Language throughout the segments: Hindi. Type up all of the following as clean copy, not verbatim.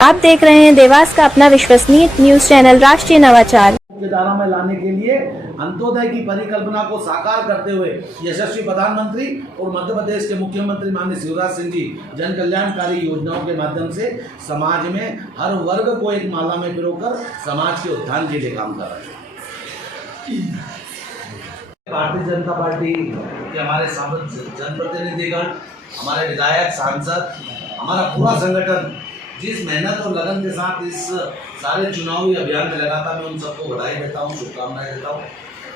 आप देख रहे हैं देवास का अपना विश्वसनीय न्यूज चैनल राष्ट्रीय नवाचार। के धारा में लाने के लिए अंत्योदय की परिकल्पना को साकार करते हुए यशस्वी प्रधानमंत्री और मध्य प्रदेश के मुख्यमंत्री माननीय शिवराज सिंह जी जन कल्याणकारी योजनाओं के माध्यम से समाज में हर वर्ग को एक माला में पिरोकर समाज के उत्थान के लिए काम कर रहे हैं। भारतीय जनता पार्टी के हमारे जनप्रतिनिधिगण, हमारे विधायक, सांसद, हमारा पूरा संगठन जिस मेहनत और लगन के साथ इस सारे चुनावी अभियान में लगा था, मैं उन सबको बधाई देता हूँ, शुभकामनाएं देता हूँ।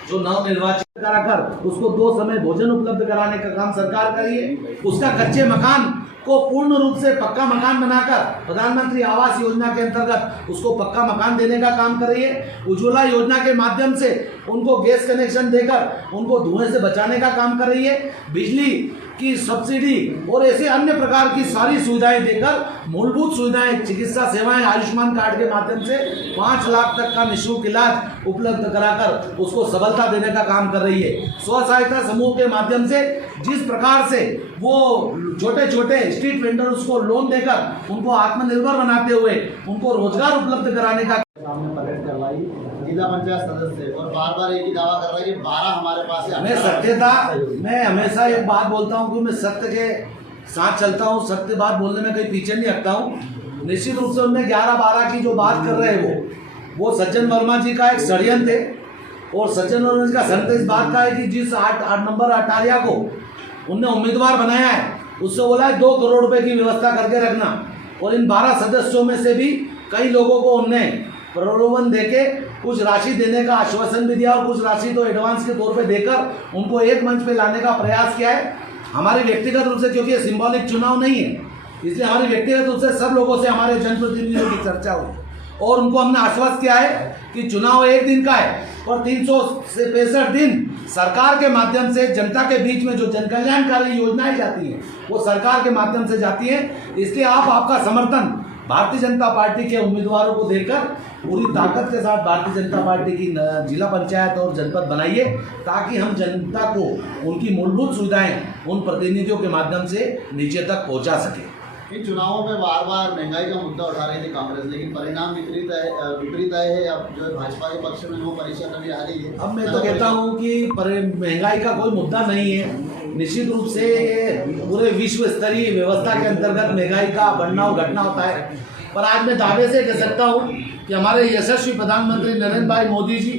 जो नव निर्वाचित कराकर उसको 2 समय भोजन उपलब्ध कराने का काम सरकार करिए, उसका कच्चे मकान को पूर्ण रूप से पक्का मकान बनाकर प्रधानमंत्री आवास योजना के अंतर्गत उसको पक्का मकान देने का काम करिए। उज्ज्वला योजना के माध्यम से उनको गैस कनेक्शन देकर उनको धुएं से बचाने का काम करिए। बिजली की सब्सिडी और ऐसे अन्य प्रकार की सारी सुविधाएं देकर मूलभूत सुविधाएं, चिकित्सा सेवाएं आयुष्मान कार्ड के माध्यम से 5 लाख तक का निःशुल्क इलाज उपलब्ध कराकर उसको सबलता देने का काम कर रही है। स्व सहायता समूह के माध्यम से जिस प्रकार से वो छोटे छोटे स्ट्रीट वेंडर्स को लोन देकर उनको आत्मनिर्भर बनाते हुए उनको रोजगार उपलब्ध कराने का सामने परेड करवाई जिला पंचायत सदस्य और बार बार एक ही दावा कर रहा है कि 12 हमारे पास है। मैं हमेशा एक बात बोलता हूँ कि मैं सत्य के साथ चलता हूँ, सत्य बात बोलने में कहीं पीछे नहीं हटता हूँ। निश्चित रूप से उनने 11-12 की जो बात कर रहे हैं वो सज्जन वर्मा जी का एक षड्यंत्र है। और सज्जन वर्मा जी का षड्यंत्र इस बात का है कि जिस 8 नंबर अटारिया को उनने उम्मीदवार बनाया है उससे बोला है 2 करोड़ रुपए की व्यवस्था करके रखना। और इन 12 सदस्यों में से भी कई लोगों को उनने प्रलोभन देके कुछ राशि देने का आश्वासन भी दिया और कुछ राशि तो एडवांस के तौर पे देकर उनको एक मंच पे लाने का प्रयास किया है। हमारे व्यक्तिगत रूप से, क्योंकि ये सिंबॉलिक चुनाव नहीं है, इसलिए हमारे व्यक्तिगत रूप से सब लोगों से हमारे जनप्रतिनिधियों की चर्चा हुई और उनको हमने आश्वस्त किया है कि चुनाव 1 दिन का है और 365 दिन सरकार के माध्यम से जनता के बीच में जो जन कल्याणकारी योजनाएं जाती हैं वो सरकार के माध्यम से जाती हैं। इसलिए आप आपका समर्थन भारतीय जनता पार्टी के उम्मीदवारों को देकर पूरी ताकत के साथ भारतीय जनता पार्टी की जिला पंचायत और जनपद बनाइए ताकि हम जनता को उनकी मूलभूत सुविधाएं उन प्रतिनिधियों के माध्यम से नीचे तक पहुंचा सके। इन चुनावों में बार बार महंगाई का मुद्दा उठा रही थी कांग्रेस, लेकिन परिणाम विपरीत आए है। अब जो है भाजपा के पक्ष में वो परीक्षा अभी हारी है। अब मैं तो कहता हूँ कि महंगाई का कोई मुद्दा नहीं है। निश्चित रूप से पूरे विश्व स्तरीय व्यवस्था के अंतर्गत महंगाई का बढ़ना और घटना होता है, पर आज मैं दावे से कह सकता हूँ कि हमारे यशस्वी प्रधानमंत्री नरेंद्र भाई मोदी जी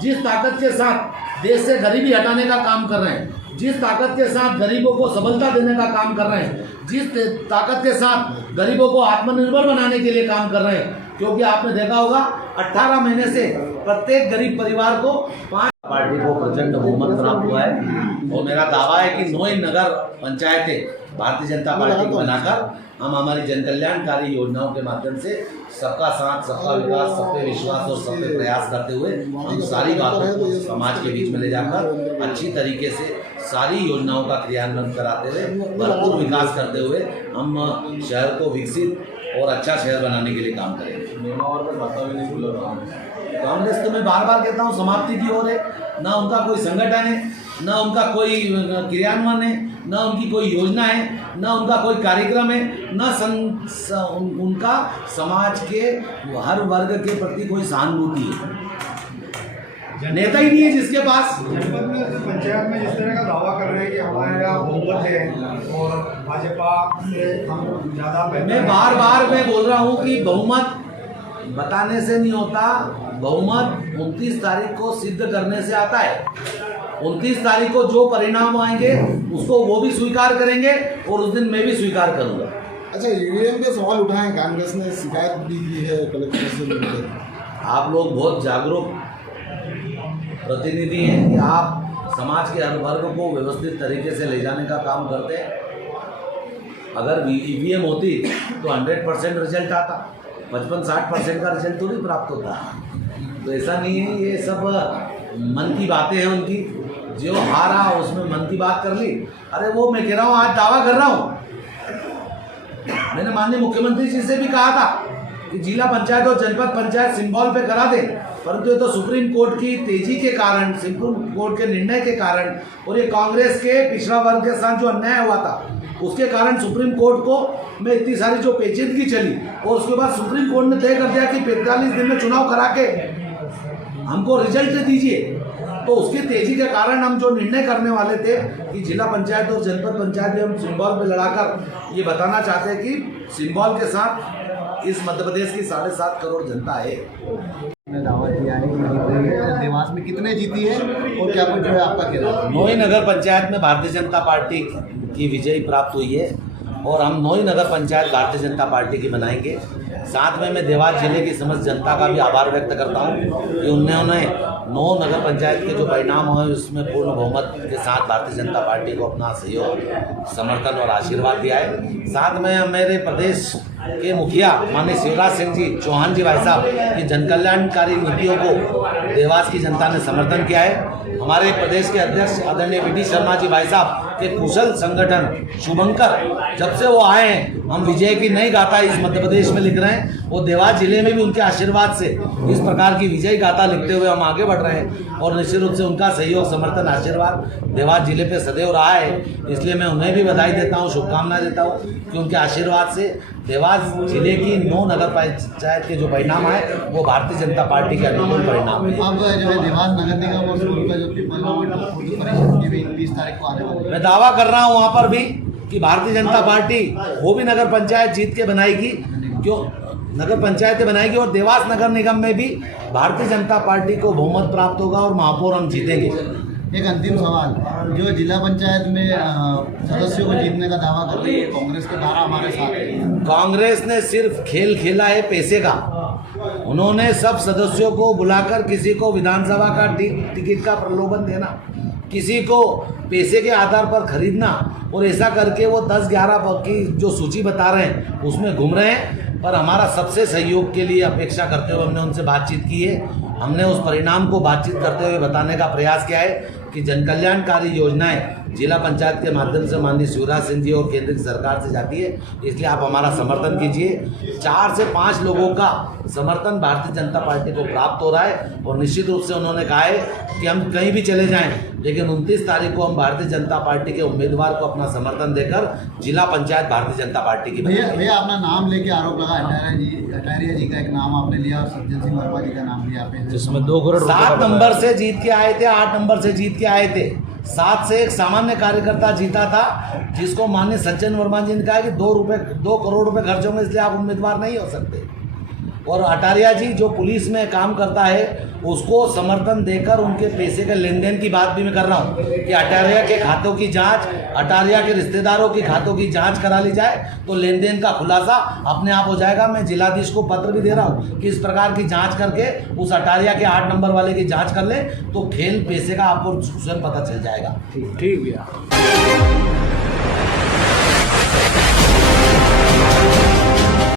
जिस ताकत के साथ देश से गरीबी हटाने का काम कर रहे हैं, जिस ताकत के साथ गरीबों को सबलता देने का काम कर रहे हैं, जिस ताकत के साथ गरीबों को आत्मनिर्भर बनाने के लिए काम कर रहे हैं, क्योंकि आपने देखा होगा 18 महीने से प्रत्येक गरीब परिवार को 5 पार्टी को प्रचंड बहुमत प्राप्त हुआ है। और मेरा दावा है कि 9 नगर पंचायतें भारतीय जनता पार्टी को बनाकर हम हमारी जन कल्याणकारी योजनाओं के माध्यम से सबका साथ, सबका विकास, सब पे विश्वास और सब पे प्रयास करते हुए हम सारी बातों को समाज के बीच में ले जाकर अच्छी तरीके से सारी योजनाओं का क्रियान्वयन कराते हुए भरपूर विकास करते हुए हम शहर को विकसित और अच्छा शहर बनाने के लिए काम करेंगे। कांग्रेस तो मैं बार बार कहता हूँ समाप्ति की ओर है। ना उनका कोई संगठन है, ना उनका कोई क्रियान्वयन है, ना उनकी कोई योजना है, ना उनका कोई कार्यक्रम है, ना उनका समाज के हर वर्ग के प्रति कोई सहानुभूति है। नेता ही नहीं है जिसके पास। जनपद में पंचायत में जिस तरह का दावा कर रहे हैं कि हमारे यहाँ बहुमत है और भाजपा से हम ज़्यादा, मैं बार बार बोल रहा हूँ कि बहुमत बताने से नहीं होता, बहुमत 29 तारीख को सिद्ध करने से आता है। 29 तारीख को जो परिणाम आएंगे उसको वो भी स्वीकार करेंगे और उस दिन मैं भी स्वीकार करूंगा। अच्छा, ईवीएम के सवाल उठाए, कांग्रेस ने शिकायत भी की है कलेक्टर से। आप लोग बहुत जागरूक प्रतिनिधि हैं कि आप समाज के हर वर्ग को व्यवस्थित तरीके से ले जाने का काम करते हैं। अगर ईवीएम होती तो 100% रिजल्ट आता, 55-60% का रिजल्ट थोड़ी प्राप्त होता। तो ऐसा नहीं है, ये सब मन की बातें हैं उनकी। जो हारा उसमें मन की बात कर ली। अरे वो मैं कह रहा हूँ, आज दावा कर रहा हूँ, मैंने माननीय मुख्यमंत्री जी से भी कहा था कि जिला पंचायत और जनपद पंचायत सिंबल पे करा दें, परंतु ये तो सुप्रीम कोर्ट की तेजी के कारण, सुप्रीम कोर्ट के निर्णय के कारण और ये कांग्रेस के पिछड़ा वर्ग के साथ जो अन्याय हुआ था उसके कारण सुप्रीम कोर्ट को में इतनी सारी जो पेचीदगी चली और उसके बाद सुप्रीम कोर्ट ने तय कर दिया कि 45 दिन में चुनाव करा के हमको रिजल्ट दीजिए। तो उसकी तेजी के कारण हम जो निर्णय करने वाले थे कि जिला पंचायत और जनपद पंचायत में हम सिंबल पे लड़ाकर ये बताना चाहते हैं कि सिंबल के साथ इस मध्य प्रदेश की 7.5 करोड़ जनता है। ने दावा किया है कि देवास में कितने जीती है और क्या कुछ जो है आपका कहना? नोई नगर पंचायत में भारतीय जनता पार्टी की विजयी प्राप्त हुई है और हम नोई नगर पंचायत भारतीय जनता पार्टी की बनाएंगे। साथ में मैं देवास जिले की समस्त जनता का भी आभार व्यक्त करता हूं कि उन्होंने 9 नगर पंचायत के जो परिणाम हुए उसमें पूर्ण बहुमत के साथ भारतीय जनता पार्टी को अपना सहयोग, समर्थन और आशीर्वाद दिया है। साथ में मेरे प्रदेश के मुखिया माननीय शिवराज सिंह जी चौहान जी भाई साहब की जनकल्याणकारी नीतियों को देवास की जनता ने समर्थन किया है। हमारे प्रदेश के अध्यक्ष आदरणीय वी.डी. शर्मा जी भाई साहब के कुशल संगठन शुभंकर जब से वो आए हैं, हम विजय की नई गाथा इस मध्य प्रदेश में लिख रहे हैं। वो देवास जिले में भी उनके आशीर्वाद से इस प्रकार की विजयी गाथा लिखते हुए हम आगे बढ़ रहे हैं और निश्चित रूप से उनका सहयोग, समर्थन, आशीर्वाद देवास जिले पे सदैव रहा है। इसलिए मैं उन्हें भी बधाई देता हूँ, शुभकामनाएं देता हूँ कि उनके आशीर्वाद से देवास जिले की 9 नगर पंचायत के जो परिणाम आए वो भारतीय जनता पार्टी के अनुकूल परिणाम है। अब जो है देवास नगर निगम और उनका जो परिषद की भी 20 तारीख को आने वाली है। मैं दावा कर रहा हूँ वहाँ पर भी कि भारतीय जनता पार्टी वो भी नगर पंचायत जीत के बनाएगी, क्यों नगर पंचायतें बनाएगी और देवास नगर निगम में भी भारतीय जनता पार्टी को बहुमत प्राप्त होगा और महापौर हम जीतेंगे। एक अंतिम सवाल, जो जिला पंचायत में सदस्यों को जीतने का दावा कर रही है कांग्रेस के 12 हमारे साथ है। कांग्रेस ने सिर्फ खेल खेला है पैसे का। उन्होंने सब सदस्यों को बुलाकर किसी को विधानसभा का टिकट का प्रलोभन देना, किसी को पैसे के आधार पर खरीदना और ऐसा करके वो 10-11 की जो सूची बता रहे हैं उसमें घूम रहे हैं। पर हमारा सबसे सहयोग के लिए अपेक्षा करते हुए हमने उनसे बातचीत की है। हमने उस परिणाम को बातचीत करते हुए बताने का प्रयास किया है कि जनकल्याणकारी योजनाएं जिला पंचायत के माध्यम से माननीय शिवराज सिंह जी और केंद्र की सरकार से जाती है, इसलिए आप हमारा समर्थन कीजिए। 4 से 5 लोगों का समर्थन भारतीय जनता पार्टी को प्राप्त हो रहा है और निश्चित रूप से उन्होंने कहा है कि हम कहीं भी चले जाएं, लेकिन 29 तारीख को हम भारतीय जनता पार्टी के उम्मीदवार को अपना समर्थन देकर जिला पंचायत भारतीय जनता पार्टी की भैया अपना नाम लेके आरोप लगा, अटारिया जी का एक नाम आपने लिया और सज्जन सिंह वर्मा जी का नाम लिया आपने, जिसमें 2 करोड़ 7 नंबर से जीत के आए थे, 8 नंबर से जीत के आए थे। 7 से एक सामान्य कार्यकर्ता जीता था जिसको माननीय सज्जन वर्मा जी ने कहा कि 2 करोड़ रुपए खर्च होंगे, इसलिए आप उम्मीदवार नहीं हो सकते। और अटारिया जी जो पुलिस में काम करता है उसको समर्थन देकर उनके पैसे के लेन देन की बात भी मैं कर रहा हूँ कि अटारिया के खातों की जांच, अटारिया के रिश्तेदारों की खातों की जांच करा ली जाए तो लेन देन का खुलासा अपने आप हो जाएगा। मैं जिलाधीश को पत्र भी दे रहा हूँ कि इस प्रकार की जांच करके उस अटारिया के 8 नंबर वाले की जांच कर ले तो खेल पैसे का आपको स्वयं पता चल जाएगा। ठीक भैया।